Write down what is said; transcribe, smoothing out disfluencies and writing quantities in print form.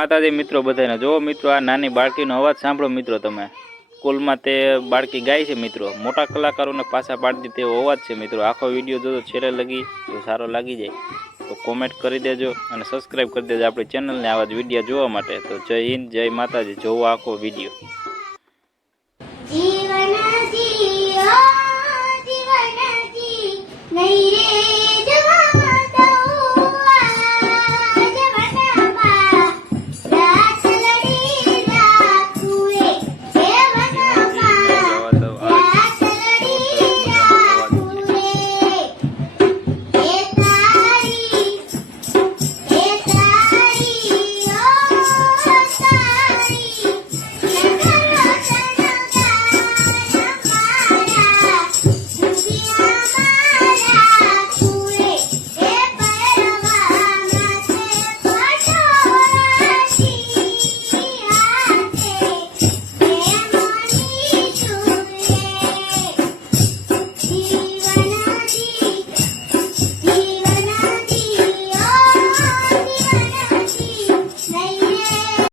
માતાજી મિત્રો બધાને જો મિત્રો આ નાની બાળકીનો અવાજ સાંભળો મિત્રો તમે સ્કૂલમાં તે બાળકી ગાય છે મિત્રો મોટા કલાકારોને પાછા પાડતી તેવો અવાજ છે મિત્રો આખો વિડીયો જોજો છેલ્લે લગી જો સારો લાગી જાય તો કોમેન્ટ કરી દેજો અને સબસ્ક્રાઈબ કરી દેજો આપણી ચેનલને આવા જ વિડીયો જોવા માટે તો જય હિન્દ જય માતાજી જોવો આખો વિડીયો।